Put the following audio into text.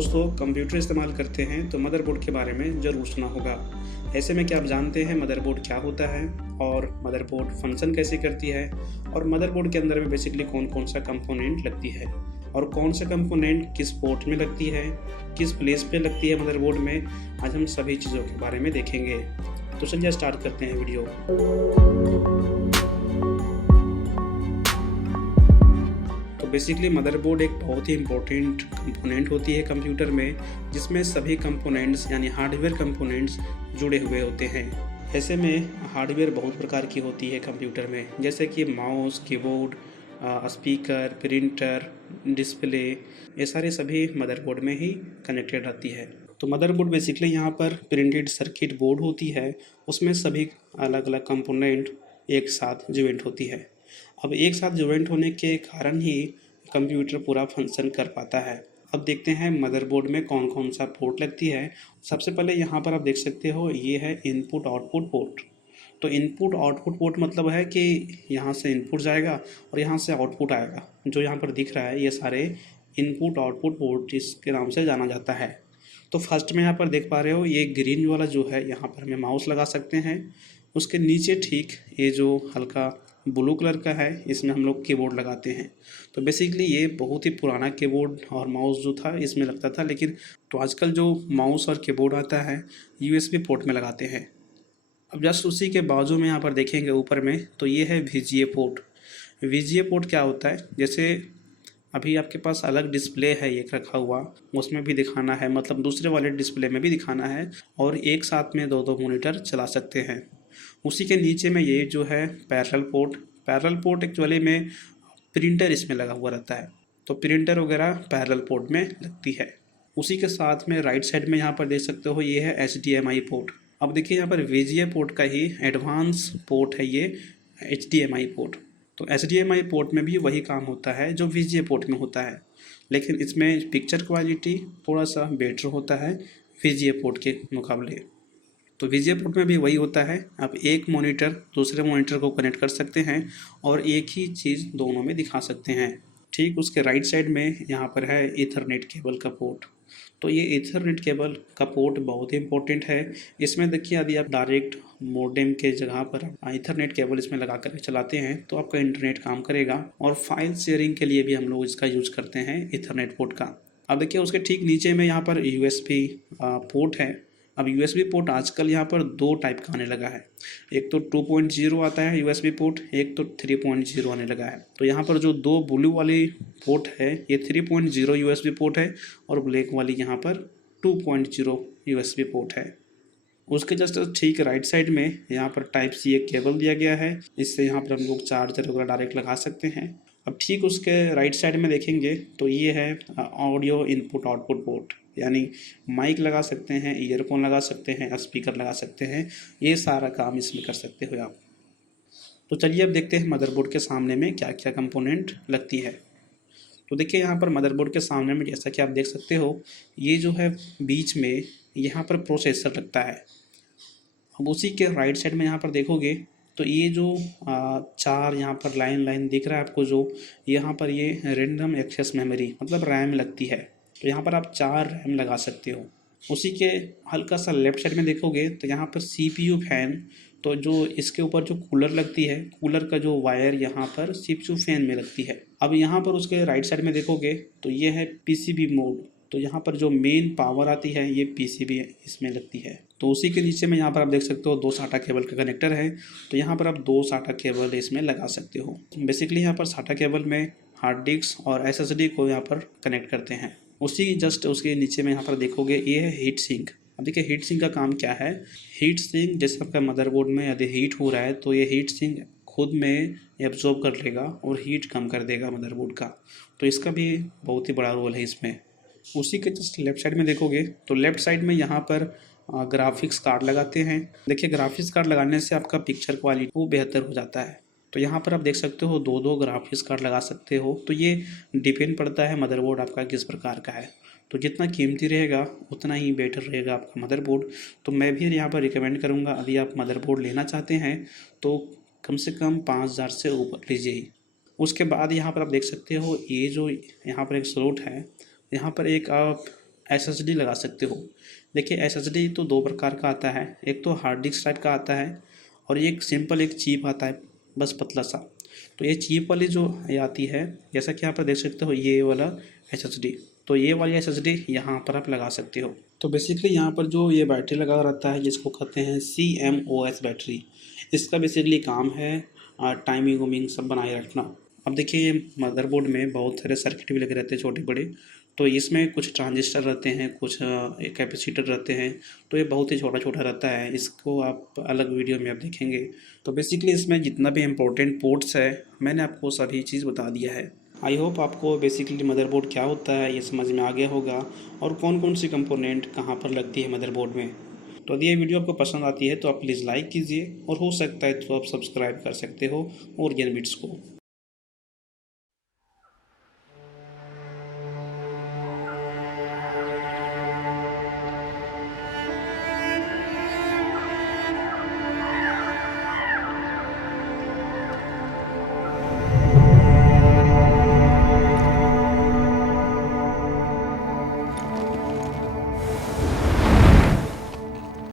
दोस्तों, कंप्यूटर इस्तेमाल करते हैं तो मदरबोर्ड के बारे में ज़रूर सुना होगा। ऐसे में क्या आप जानते हैं मदरबोर्ड क्या होता है और मदरबोर्ड फंक्शन कैसे करती है और मदरबोर्ड के अंदर में बेसिकली कौन-कौन सा कंपोनेंट लगती है और कौन सा कंपोनेंट किस पोर्ट में लगती है, किस प्लेस पे लगती है मदरबोर्ड में, आज हम सभी चीज़ों के बारे में देखेंगे। तो चलिए स्टार्ट करते हैं वीडियो। बेसिकली मदरबोर्ड एक बहुत ही इम्पोर्टेंट कंपोनेंट होती है कंप्यूटर में, जिसमें सभी कंपोनेंट्स यानी हार्डवेयर कंपोनेंट्स जुड़े हुए होते हैं। ऐसे में हार्डवेयर बहुत प्रकार की होती है कंप्यूटर में, जैसे कि mouse, keyboard, speaker, printer, display, ये सारे सभी मदरबोर्ड में ही कनेक्टेड रहती है। तो मदरबोर्ड बेसिकली यहाँ पर प्रिंटेड सर्किट बोर्ड होती है, उसमें सभी अलग अलग कंपोनेंट एक साथ ज्वाइंट होती है। अब एक साथ ज्वाइंट होने के कारण ही कंप्यूटर पूरा फंक्शन कर पाता है। अब देखते हैं मदरबोर्ड में कौन कौन सा पोर्ट लगती है। सबसे पहले यहाँ पर आप देख सकते हो, ये है इनपुट आउटपुट पोर्ट। तो इनपुट आउटपुट पोर्ट मतलब है कि यहाँ से इनपुट जाएगा और यहाँ से आउटपुट आएगा। जो यहाँ पर दिख रहा है ये सारे इनपुट आउटपुट पोर्ट इसके नाम से जाना जाता है। तो फर्स्ट में यहाँ पर देख पा रहे हो, ये ग्रीन वाला जो है यहाँ पर हमें माउस लगा सकते हैं। उसके नीचे ठीक ये जो हल्का ब्लू कलर का है, इसमें हम लोग कीबोर्ड लगाते हैं। तो बेसिकली ये बहुत ही पुराना कीबोर्ड और माउस जो था इसमें लगता था, लेकिन तो आजकल जो माउस और कीबोर्ड आता है यूएसबी पोर्ट में लगाते हैं। अब जस्ट उसी के बाजू में यहाँ पर देखेंगे ऊपर में, तो ये है वीजीए पोर्ट। वीजीए पोर्ट क्या होता है, जैसे अभी आपके पास अलग डिस्प्ले है एक रखा हुआ, उसमें भी दिखाना है, मतलब दूसरे वाले डिस्प्ले में भी दिखाना है, और एक साथ में दो मॉनिटर चला सकते हैं। उसी के नीचे में ये जो है पैरेलल पोर्ट एक्चुअली में प्रिंटर इसमें लगा हुआ रहता है, तो प्रिंटर वगैरह पैरेलल पोर्ट में लगती है। उसी के साथ में राइट साइड में यहाँ पर देख सकते हो, ये है HDMI पोर्ट। अब देखिए यहाँ पर VGA पोर्ट का ही एडवांस पोर्ट है ये HDMI पोर्ट। तो HDMI पोर्ट में भी वही काम होता है जो VGA पोर्ट में होता है, लेकिन इसमें पिक्चर क्वालिटी थोड़ा सा बेटर होता है VGA पोर्ट के मुकाबले। तो VGA पोर्ट में भी वही होता है, आप एक मॉनिटर दूसरे मॉनिटर को कनेक्ट कर सकते हैं और एक ही चीज़ दोनों में दिखा सकते हैं। ठीक उसके राइट साइड में यहाँ पर है ईथरनेट केबल का पोर्ट। तो ये ईथरनेट केबल का पोर्ट बहुत ही इंपॉर्टेंट है। इसमें देखिए, यदि आप डायरेक्ट मोडेम के जगह पर ईथरनेट केबल इसमें लगा कर चलाते हैं तो आपका इंटरनेट काम करेगा, और फाइल शेयरिंग के लिए भी हम लोग इसका यूज़ करते हैं ईथरनेट पोर्ट का। अब देखिए उसके ठीक नीचे में यहाँ पर USB पोर्ट है। अब USB पोर्ट आजकल यहाँ पर दो टाइप का आने लगा है, एक तो 2.0 आता है USB पोर्ट, एक तो 3.0 आने लगा है। तो यहाँ पर जो दो ब्लू वाली पोर्ट है ये 3.0 USB पोर्ट है, और ब्लैक वाली यहाँ पर 2.0 USB पोर्ट है। उसके जस्ट ठीक राइट साइड में यहाँ पर Type-C एक केबल दिया गया है, इससे यहाँ पर हम लोग चार्जर वगैरह डायरेक्ट लगा सकते हैं। अब ठीक उसके राइट साइड में देखेंगे तो ये है ऑडियो इनपुट आउटपुट पोर्ट, यानी माइक लगा सकते हैं, ईयरफोन लगा सकते हैं, स्पीकर लगा सकते हैं, ये सारा काम इसमें कर सकते हो आप। तो चलिए अब देखते हैं मदरबोर्ड के सामने में क्या क्या कंपोनेंट लगती है। तो देखिए यहाँ पर मदरबोर्ड के सामने में जैसा कि आप देख सकते हो, ये जो है बीच में यहाँ पर प्रोसेसर लगता है। अब उसी के राइट साइड में यहाँ पर देखोगे तो ये जो चार यहाँ पर लाइन दिख रहा है आपको, जो यहाँ पर ये रैंडम एक्सेस मेमोरी मतलब रैम लगती है। तो यहाँ पर आप 4 रैम लगा सकते हो। उसी के हल्का सा लेफ्ट साइड में देखोगे तो यहाँ पर CPU फैन, तो जो इसके ऊपर जो कूलर लगती है, कूलर का जो वायर यहाँ पर CPU फैन में लगती है। अब यहाँ पर उसके राइट साइड में देखोगे तो ये है PCB मोड, तो यहाँ पर जो मेन पावर आती है ये PCB इसमें लगती है। तो उसी के नीचे में यहाँ पर आप देख सकते हो 2 SATA केबल का कनेक्टर है, तो यहाँ पर आप 2 SATA केबल इसमें लगा सकते हो। बेसिकली यहाँ पर SATA केबल में हार्ड डिस्क और SSD को यहाँ पर कनेक्ट करते हैं। उसी जस्ट उसके नीचे में यहाँ पर देखोगे ये है हीट सिंक। अब देखिए हीट सिंक का काम क्या है। हीट सिंक जैसे आपका मदरबोर्ड में यदि हीट हो रहा है तो ये हीट सिंक खुद में एब्जॉर्ब कर लेगा और हीट कम कर देगा मदरबोर्ड का, तो इसका भी बहुत ही बड़ा रोल है इसमें। उसी के जस्ट लेफ्ट साइड में देखोगे तो लेफ्ट साइड में यहाँ पर ग्राफिक्स कार्ड लगाते हैं। देखिए ग्राफिक्स कार्ड लगाने से आपका पिक्चर क्वालिटी वो बेहतर हो जाता है। तो यहाँ पर आप देख सकते हो 2 ग्राफिक्स कार्ड लगा सकते हो। तो ये डिपेंड पड़ता है मदरबोर्ड आपका किस प्रकार का है, तो जितना कीमती रहेगा उतना ही बेटर रहेगा आपका मदरबोर्ड। तो मैं भी यहाँ पर रिकमेंड करूँगा, यदि आप मदरबोर्ड लेना चाहते हैं तो कम से कम 5000 से ऊपर लीजिए ही। उसके बाद यहाँ पर आप देख सकते हो ये जो यहाँ पर एक स्लॉट है, यहाँ पर एक आप SSD लगा सकते हो। देखिए SSD तो दो प्रकार का आता है, एक तो हार्ड डिस्क टाइप का आता है और एक सिंपल एक चिप आता है, बस पतला सा। तो ये चिप वाली जो ये आती है, जैसा कि यहाँ पर देख सकते हो ये वाला SSD, तो ये वाली SSD यहाँ पर आप लगा सकते हो। तो बेसिकली यहाँ पर जो ये बैटरी लगा रहता है जिसको कहते हैं CMOS बैटरी, इसका बेसिकली काम है टाइमिंग वाइमिंग सब बनाए रखना। अब देखिए ये मदरबोर्ड में बहुत सारे सर्किट भी लगे रहते हैं छोटे बड़े, तो इसमें कुछ ट्रांजिस्टर रहते हैं, कुछ कैपेसिटर रहते हैं, तो ये बहुत ही छोटा छोटा रहता है। इसको आप अलग वीडियो में आप देखेंगे। तो बेसिकली इसमें जितना भी इम्पोर्टेंट पोर्ट्स है मैंने आपको सभी चीज़ बता दिया है। आई होप आपको बेसिकली मदरबोर्ड क्या होता है ये समझ में आ गया होगा और कौन कौन सी कंपोनेंट कहाँ पर लगती है मदरबोर्ड में। तो यदि ये वीडियो आपको पसंद आती है तो आप प्लीज़ लाइक कीजिए और हो सकता है तो आप सब्सक्राइब कर सकते हो ओरियन बिट्स को।